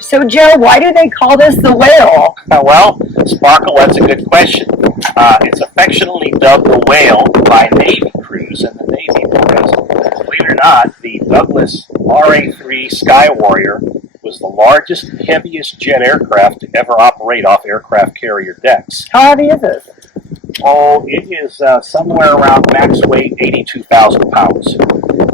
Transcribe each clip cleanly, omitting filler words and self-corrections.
So, Joe, why do they call this the whale? Well, Sparkle, that's a good question. It's affectionately dubbed the whale by Navy crews and the Navy because, believe it or not, the Douglas A-3 Skywarrior was the largest, heaviest jet aircraft to ever operate off aircraft carrier decks. How heavy is it? Oh, it is somewhere around max weight 82,000 pounds.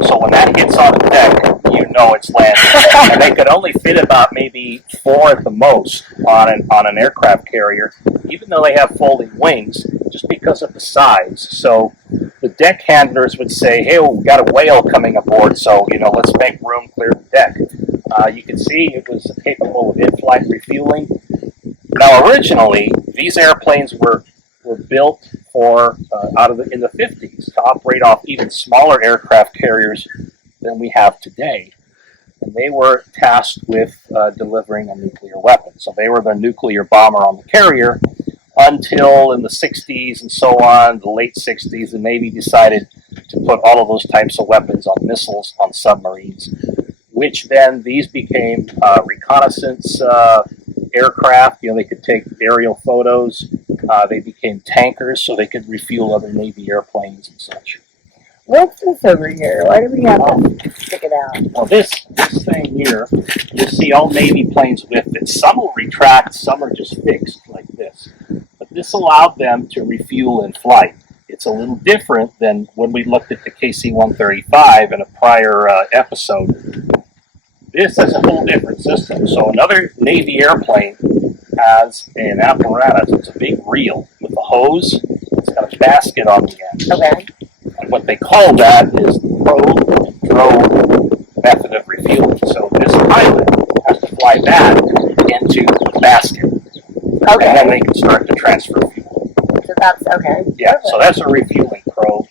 So when that hits on the deck, you know it's landing. And they could only fit about maybe 4 at the most on an aircraft carrier, even though they have folding wings, just because of the size. So the deck handlers would say, hey, we've got a whale coming aboard, so let's make room, clear the deck. You can see it was capable of in-flight refueling. Now, originally, these airplanes were built for in the 50s to operate off even smaller aircraft carriers than we have today. And they were tasked with delivering a nuclear weapon. So they were the nuclear bomber on the carrier until in the 60s and so on, the late 60s, the Navy decided to put all of those types of weapons on missiles on submarines, which then these became reconnaissance aircraft. They could take aerial photos. They became tankers, so they could refuel other Navy airplanes and such. What's this over here? Why do we have to stick it out? Well, this thing here, you'll see all Navy planes with it. Some will retract, some are just fixed like this. But this allowed them to refuel in flight. It's a little different than when we looked at the KC-135 in a prior episode. This is a whole different system. So another Navy airplane has an apparatus. It's a big reel with a hose. It's got a basket on the end. Okay. And what they call that is the probe-drove method of refueling. So this pilot has to fly that into the basket. Okay. And then they can start to transfer fuel. So that's okay. Yeah, so that's a refueling probe.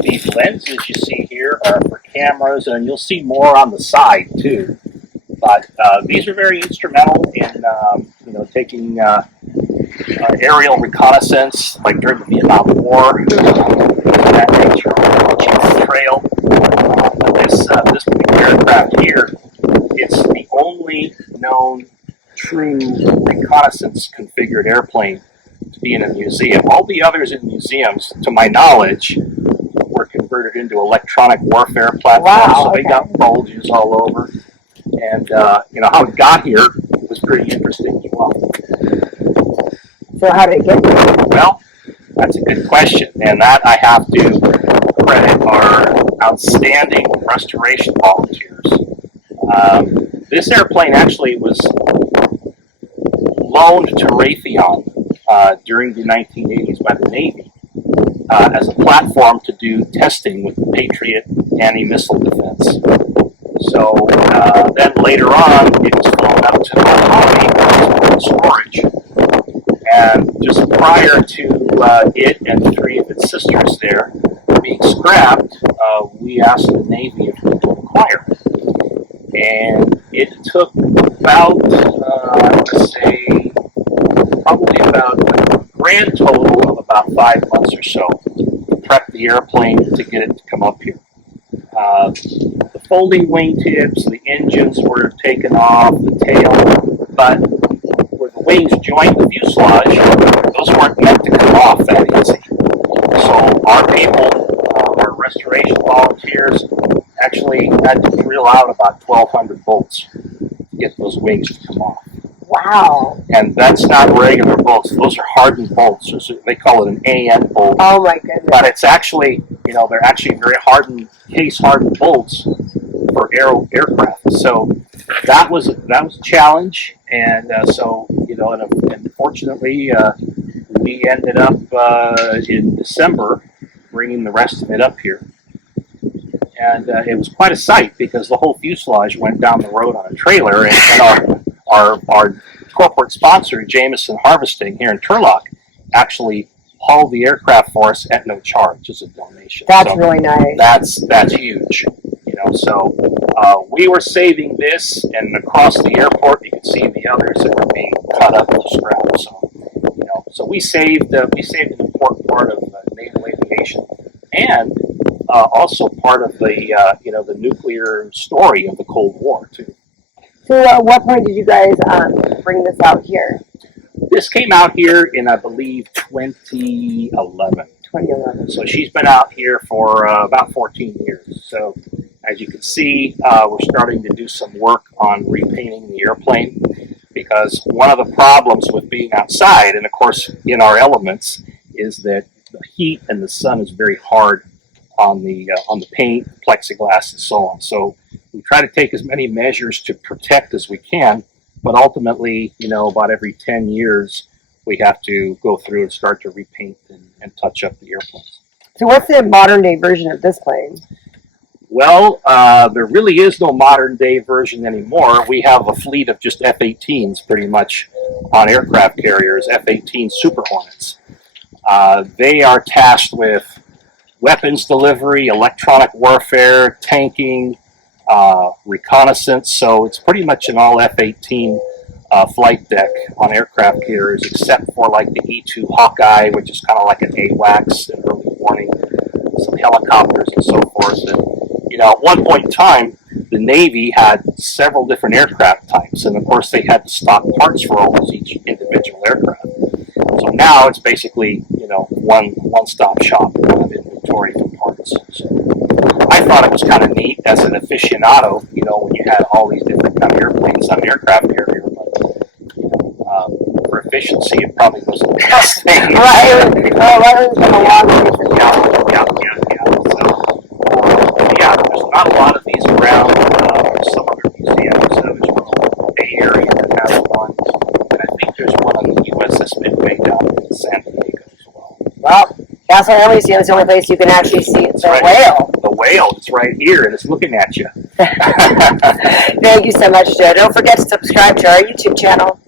These lenses you see here are for cameras, and you'll see more on the side too. But these are very instrumental in taking aerial reconnaissance, like during the Vietnam War, that nature, the trail. This particular aircraft here, it's the only known true reconnaissance configured airplane to be in a museum. All the others in museums, to my knowledge, were converted into electronic warfare platforms. Wow, so they got bulges all over. And how it got here was pretty interesting as well. So how did it get here? Well, that's a good question, and that I have to credit our outstanding restoration volunteers. This airplane actually was loaned to Raytheon during the 1980s by the Navy as a platform to do testing with the Patriot anti-missile defense. So then later on, it was flown out to Mojave for storage. And just prior to it and 3 of its sisters there being scrapped, we asked the Navy if we could acquire it. And it took about, I would say, probably about a grand total of about 5 months or so to prep the airplane to get it to come up here. The folding wingtips, the engines were taken off, the tail, but where the wings joined the fuselage, those weren't meant to come off that easy. So our people, our restoration volunteers, actually had to drill out about 1,200 bolts to get those wings to come off. Wow. And that's not regular bolts. Those are hardened bolts. They call it an AN bolt. Oh my goodness. But it's actually, they're actually very hardened, case-hardened bolts for aircraft. So that was a challenge. And and fortunately, we ended up in December bringing the rest of it up here. And it was quite a sight because the whole fuselage went down the road on a trailer, and our corporate sponsor, Jameson Harvesting here in Turlock, actually hauled the aircraft for us at no charge as a donation. That's really nice. That's huge. So we were saving this, and across the airport you could see the others that were being cut up to scrap. So we saved an important part of naval aviation, and also part of the the nuclear story of the Cold War too. So at what point did you guys bring this out here? This came out here in, I believe, 2011. 2011. So she's been out here for about 14 years. So as you can see, we're starting to do some work on repainting the airplane, because one of the problems with being outside, and of course in our elements, is that the heat and the sun is very hard on the paint, plexiglass, and so on. So we try to take as many measures to protect as we can, but ultimately, you know, about every 10 years, we have to go through and start to repaint and touch up the airplanes. So what's the modern day version of this plane? Well, there really is no modern day version anymore. We have a fleet of just F-18s pretty much on aircraft carriers, F-18 Super Hornets. They are tasked with weapons delivery, electronic warfare, tanking, reconnaissance. So it's pretty much an all F-18 flight deck on aircraft carriers, except for like the E-2 Hawkeye, which is kind of like an AWACS, an early warning, some helicopters and so forth. And, you know, at one point in time, the Navy had several different aircraft types, and of course they had to stock parts for almost each individual aircraft. So now it's basically, you know, one-stop shop of inventory for parts. So I thought it was kind of neat as an aficionado, you know, when you had all these different kind of airplanes on an aircraft carrier. But you know, for efficiency, it probably wasn't the best thing. Right. Yeah. There's not a lot of these around. There's some other museums. There's one in the Bay Area that has one, and I think there's one on the USS Midway down in San Diego as well. Well, that's why always the only place you can actually see it. The right. whale. The whale is right here, and it's looking at you. Thank you so much, Joe. Don't forget to subscribe to our YouTube channel.